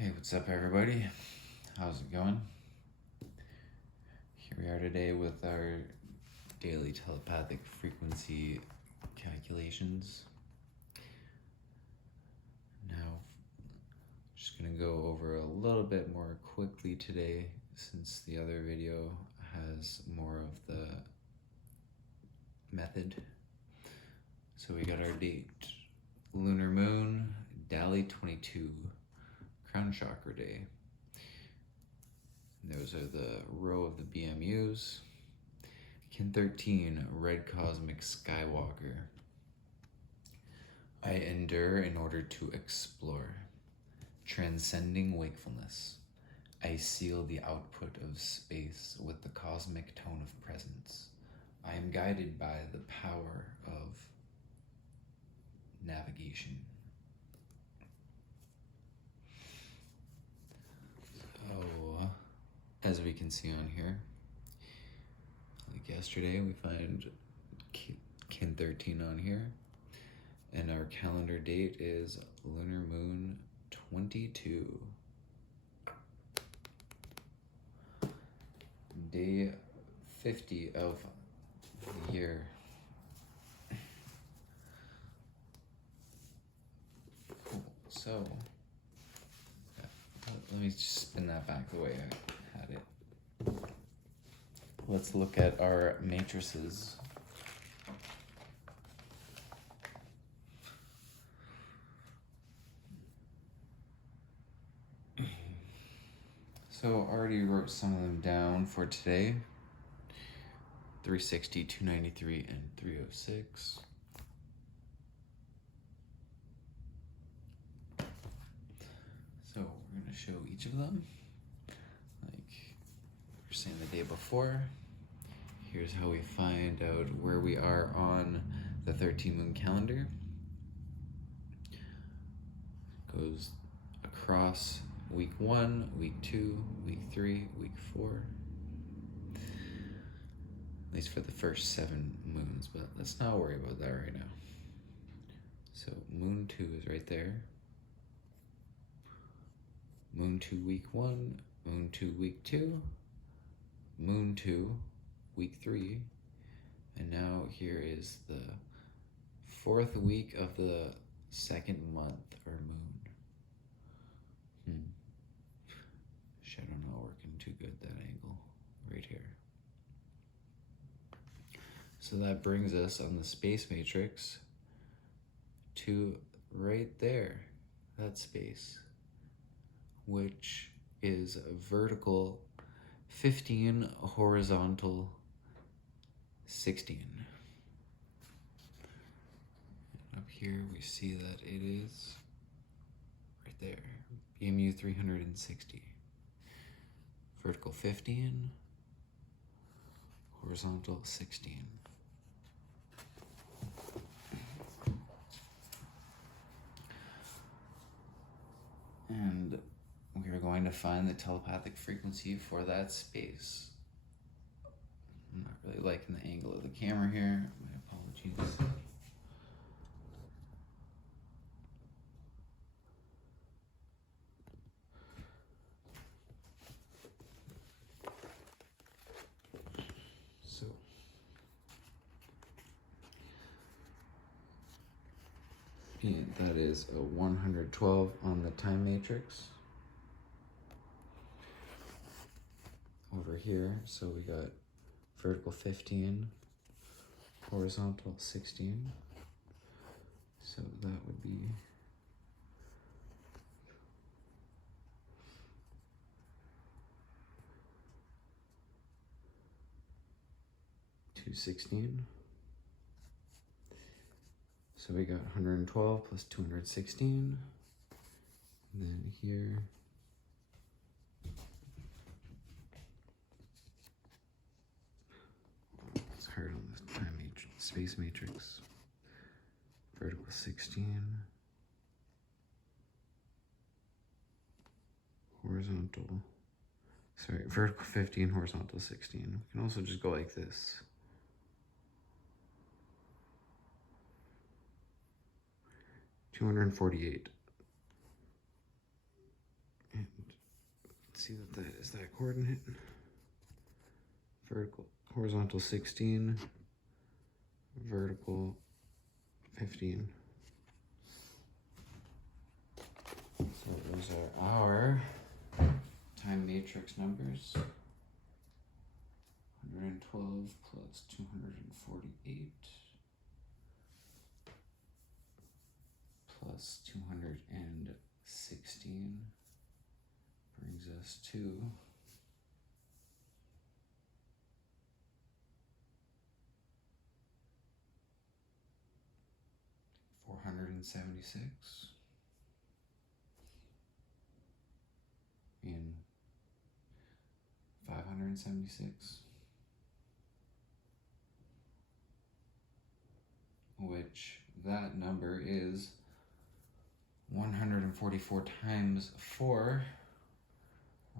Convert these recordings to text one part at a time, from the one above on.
Hey, what's up everybody? How's it going? Here we are today with our daily telepathic frequency calculations. Now, just gonna go over a little bit more quickly today since the other video has more of the method. So we got our date, Lunar Moon, Dali 22, Crown Chakra Day. Those are the row of the BMUs. Kin 13, Red Cosmic Skywalker. I endure in order to explore. Transcending Wakefulness. I seal the output of space with the cosmic tone of presence. I am guided by the power of navigation. So, as we can see on here, like yesterday, we find Kin 13 on here, and our calendar date is Lunar Moon 22. Day 50 of the year. Cool. So, let me just spin that back the way I had it. Let's look at our matrices. So I already wrote some of them down for today. 360, 293, and 306. So we're gonna show each of them. Like we were saying the day before. Here's how we find out where we are on the 13-moon calendar. Goes across week 1, week 2, week 3, week 4. At least for the first 7 moons, but let's not worry about that right now. So moon 2 is right there. Moon 2, week 1, moon 2, week 2, moon 2, week 3, and now here is the 4th week of the 2nd month or moon. Shadow not working too good, that angle right here. So that brings us on the space matrix to right there, that space, which is a vertical 15, horizontal 16. And up here we see that it is right there, BMU 360. Vertical 15, horizontal 16. And we are going to find the telepathic frequency for that space. I'm not really liking the angle of the camera here. My apologies. So, that is a 112 on the time matrix. Over here, so we got vertical 15, horizontal 16. So that would be 216. So we got 112 plus 216. And then here, it's hard on the time matrix, space matrix. Vertical 16. Horizontal, sorry, vertical 15, horizontal 16. We can also just go like this. 248. see what that is. That coordinate. Vertical, horizontal 16, vertical 15. So those are our time matrix numbers. 112 plus 248 plus 216 brings us to 476 and 576, which that number is 144 times 4,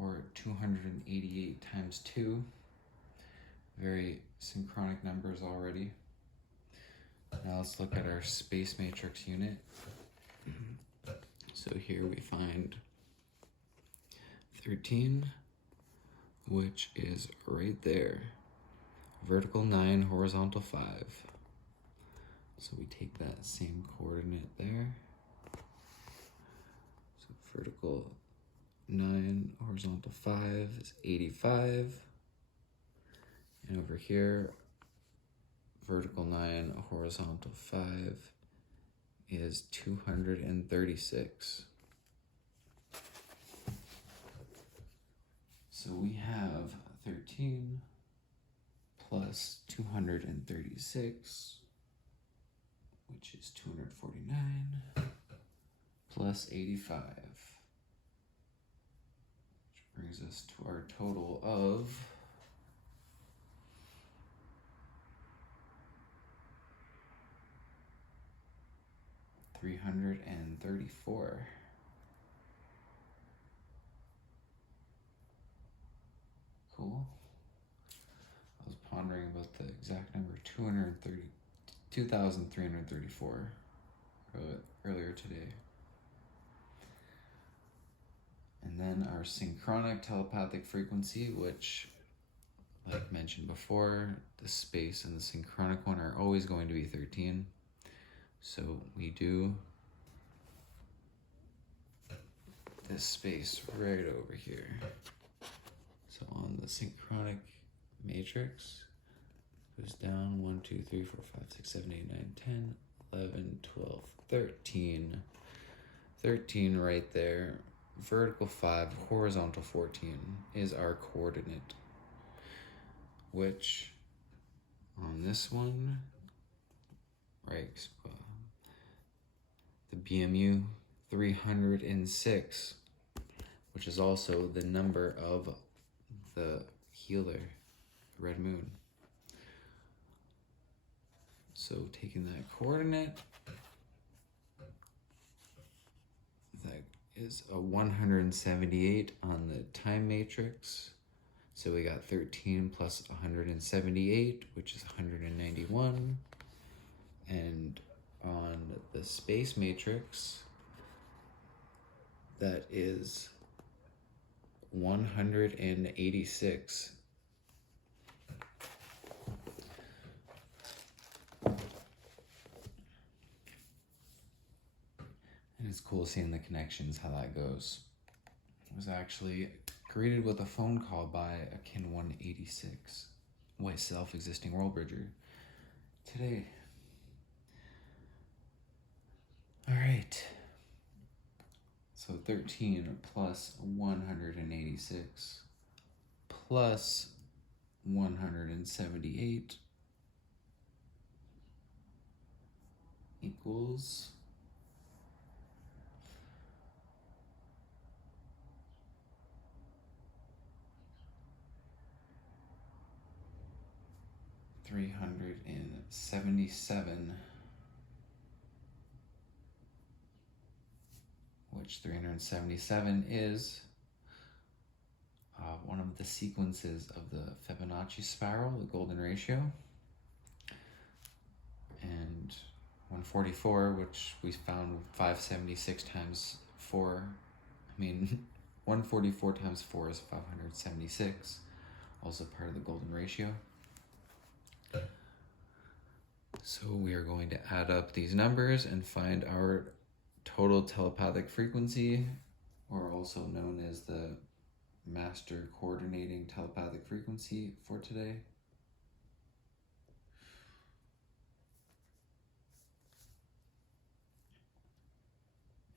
or 288 times 2. Very synchronic numbers already. Now let's look at our space matrix unit. So here we find 13, which is right there. Vertical 9, horizontal 5. So we take that same coordinate there. So vertical 9, horizontal 5 is 85. And over here, vertical 9, horizontal 5 is 236. So we have 13 plus 236, which is 249, plus 85, which brings us to our total of 334. Cool. I was pondering about the exact number, 2,334 earlier today. And then our synchronic telepathic frequency, which, like mentioned before, the space and the synchronic one are always going to be 13. So we do this space right over here. So on the synchronic matrix, goes down 1, 2, 3, 4, 5, 6, 7, 8, 9, 10, 11, 12, 13. 13 right there. Vertical 5, horizontal 14 is our coordinate, which on this one, right, the BMU 306, which is also the number of the healer, Red Moon. So taking that coordinate, that is a 178 on the time matrix. So we got 13 plus 178, which is 191. And on the space matrix, that is 186. And it's cool seeing the connections, how that goes. I was actually greeted with a phone call by a Kin 186, white self-existing world bridger, today. All right. So 13 plus 186 plus 178 equals 377, which 377 is one of the sequences of the Fibonacci spiral, the golden ratio, and 144, which we found 576 times 4. I mean, 144 times 4 is 576, also part of the golden ratio. So we are going to add up these numbers and find our total telepathic frequency, or also known as the master coordinating telepathic frequency for today.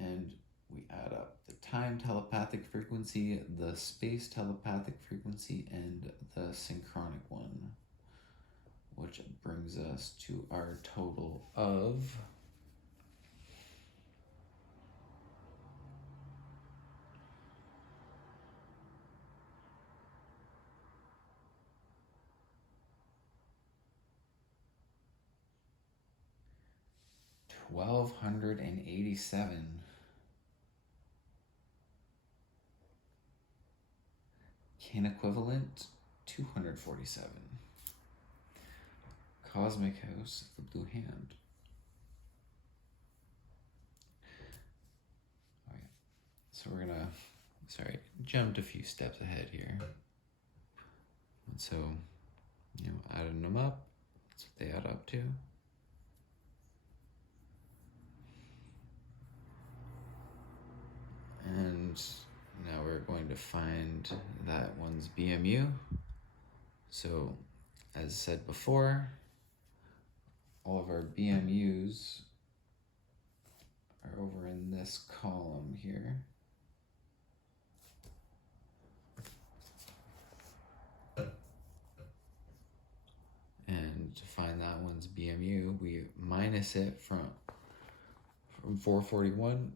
And we add up the time telepathic frequency, the space telepathic frequency, and the synchronic one, which brings us to our total of 1,287. Kin equivalent 247. Cosmic House, the blue hand. Okay, so we're gonna, jumped a few steps ahead here. And so, adding them up, that's what they add up to. And now we're going to find that one's BMU. So, as said before, all of our BMUs are over in this column here. And to find that one's BMU, we minus it from 441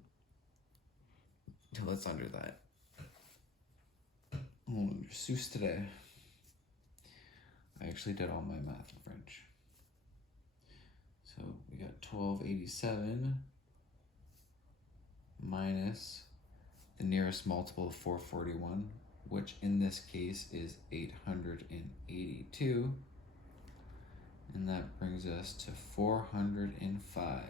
till it's under that. Oh, Seuss today. I actually did all my math in French. So we got 1287 minus the nearest multiple of 441, which in this case is 882. And that brings us to 405.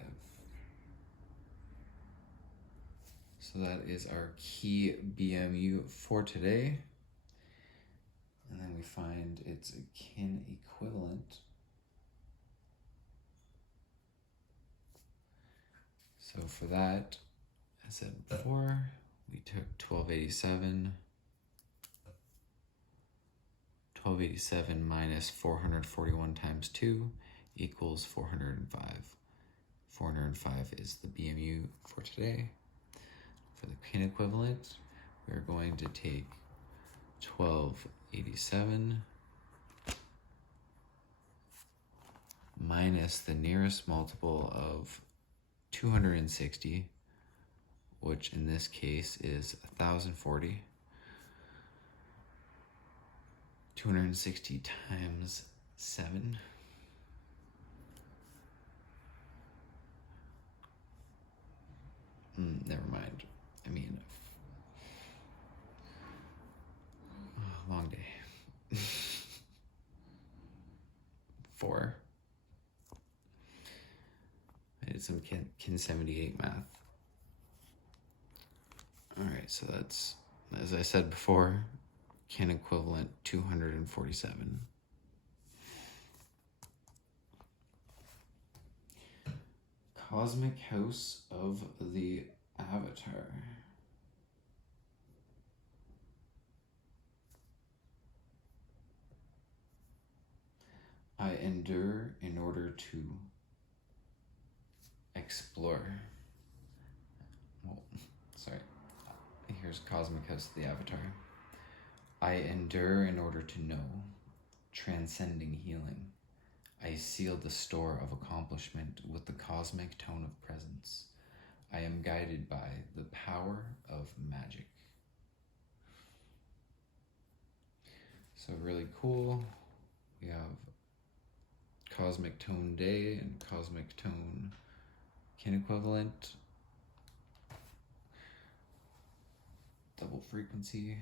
So that is our key BMU for today. And then we find its kin equivalent. So for that, as I said before, we took 1287. 1287 minus 441 times 2 equals 405. 405 is the BMU for today. For the kin equivalent, we're going to take 1287 minus the nearest multiple of 260, which in this case is 1040. 260 times 7. Never mind. I mean, long day. 4. I did some kin 78 math. All right, so that's, as I said before, kin equivalent 247. Cosmic House of the Avatar. I endure in order to explore. Here's Cosmic House of the Avatar. I endure in order to know, transcending healing. I seal the store of accomplishment with the cosmic tone of presence. I am guided by the power of magic. So really cool. We have Cosmic Tone Day and Cosmic Tone Kin Equivalent. Double frequency.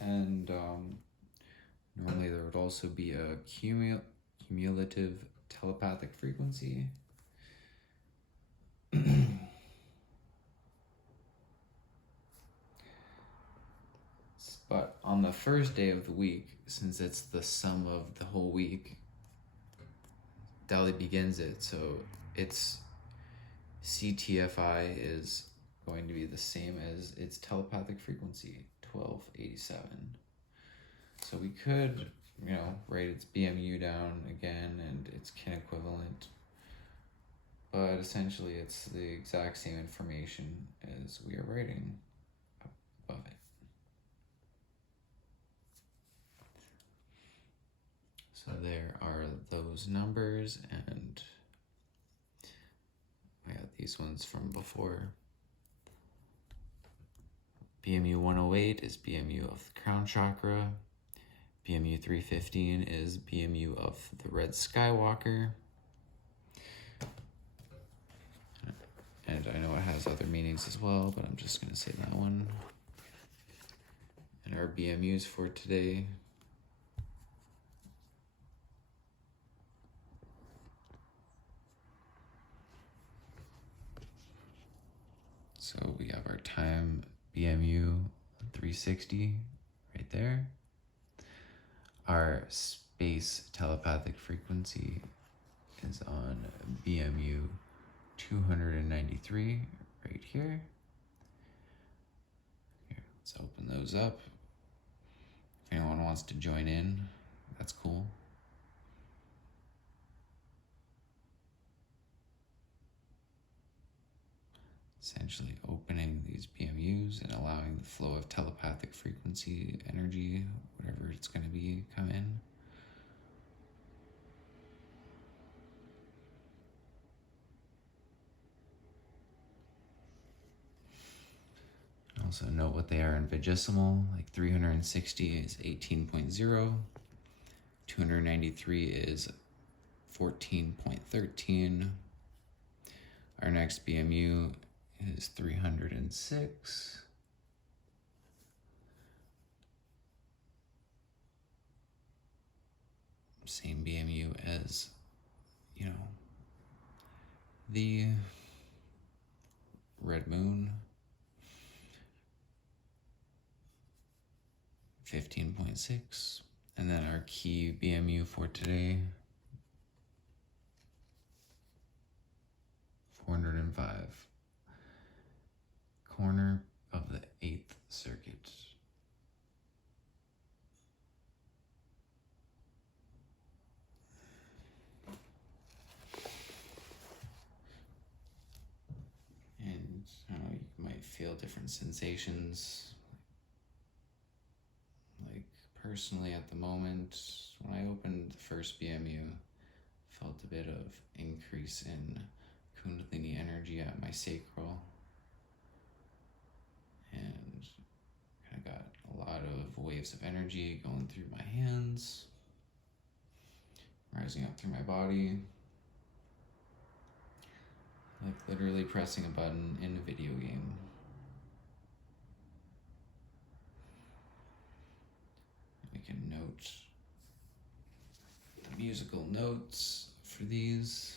And normally there would also be a cumulative telepathic frequency. But on the first day of the week, since it's the sum of the whole week, Dali begins it, so its CTFI is going to be the same as its telepathic frequency, 1287. So we could, write its BMU down again and its kin equivalent, but essentially it's the exact same information as we are writing above it. So there are those numbers, and I got these ones from before. BMU 108 is BMU of the crown chakra. BMU 315 is BMU of the Red Skywalker. And I know it has other meanings as well, but I'm just going to say that one. And our BMUs for today. So we have our time BMU 360 right there. Our space telepathic frequency is on BMU 293 right here. Here, let's open those up. If anyone wants to join in, that's cool. Essentially opening these BMUs and allowing the flow of telepathic frequency, energy, whatever it's going to be, come in. Also note what they are in vigesimal, like 360 is 18.0, 293 is 14.13. Our next BMU is 306. Same BMU as, the Red Moon. 15.6. And then our key BMU for today, 405. Corner of the 8th circuit. And you might feel different sensations. Like personally at the moment, when I opened the first BMU, felt a bit of increase in Kundalini energy at my sacral. And kind of got a lot of waves of energy going through my hands, rising up through my body, like literally pressing a button in a video game. We can note the musical notes for these.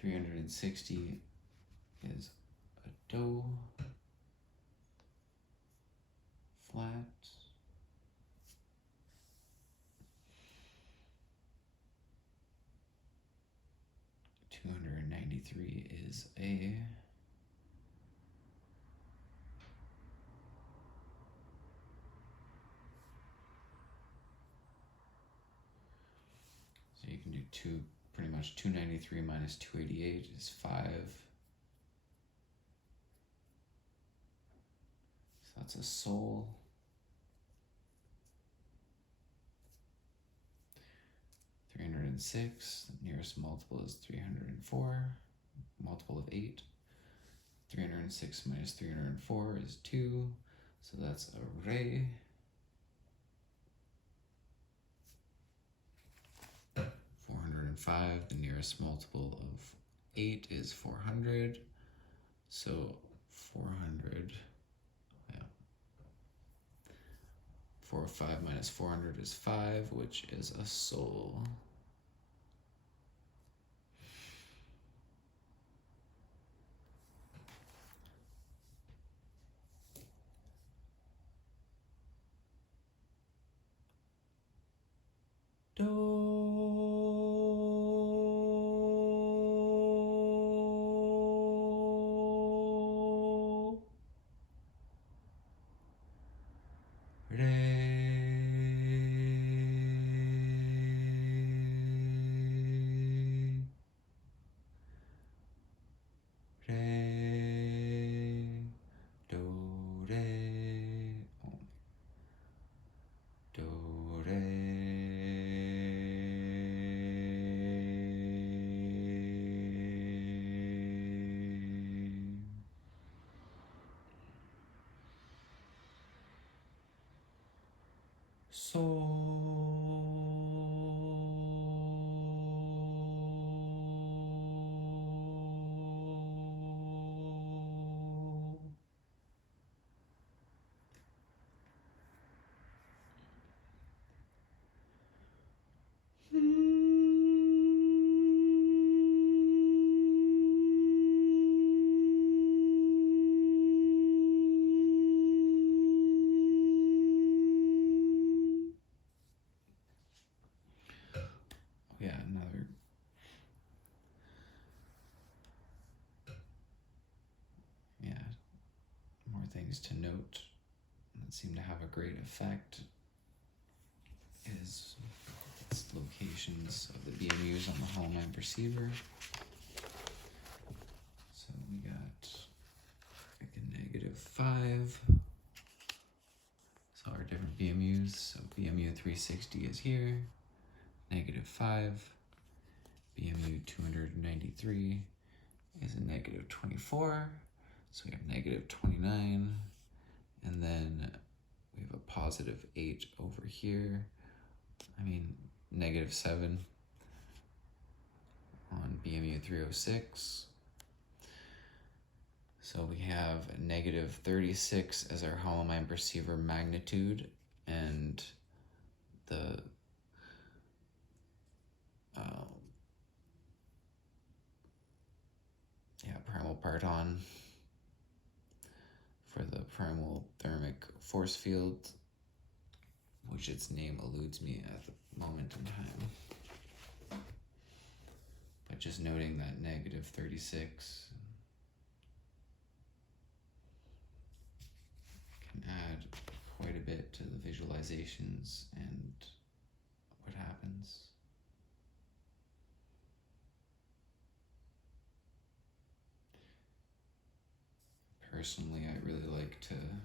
360 is a do flat. 293 is a so you can do pretty much 293 minus 288 is 5. So that's a soul. 306, the nearest multiple is 304, multiple of 8. 306 minus 304 is 2, so that's a ray. 405, the nearest multiple of 8 is 400, so 400, 405 minus 400 is 5, which is a soul. Do, re, re, do, re, oh, do, re. Yeah, more things to note that seem to have a great effect is its locations of the BMUs on the hologram perceiver. So we got like a -5. So our different BMUs. So BMU 360 is here, -5. BMU 293 is a -24. So we have -29. And then we have a +8 over here. I mean, -7 on BMU 306. So we have a -36 as our hologram perceiver magnitude, and the primal parton for the primal thermic force field, which its name eludes me at the moment in time. But just noting that -36 can add quite a bit to the visualizations and what happens. Personally, I really like to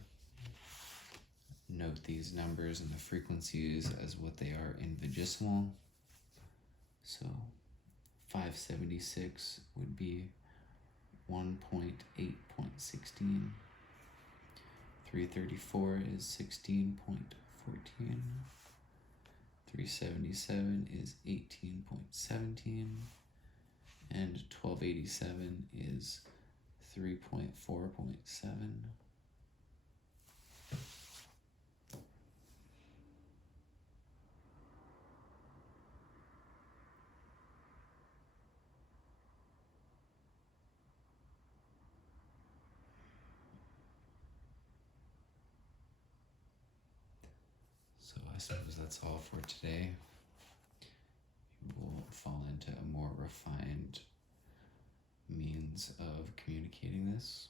note these numbers and the frequencies as what they are in vigesimal. So 576 would be 1.8.16. 334 is 16.14. 377 is 18.17. And 1287 is 3.4.7. So I suppose that's all for today. We'll fall into a more refined means of communicating this.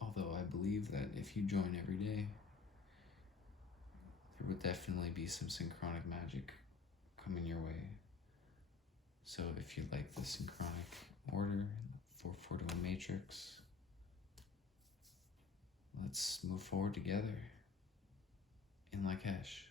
Although I believe that if you join every day, there would definitely be some synchronic magic coming your way. So if you like the synchronic order, 4-4-1 matrix, let's move forward together in Lak'ech.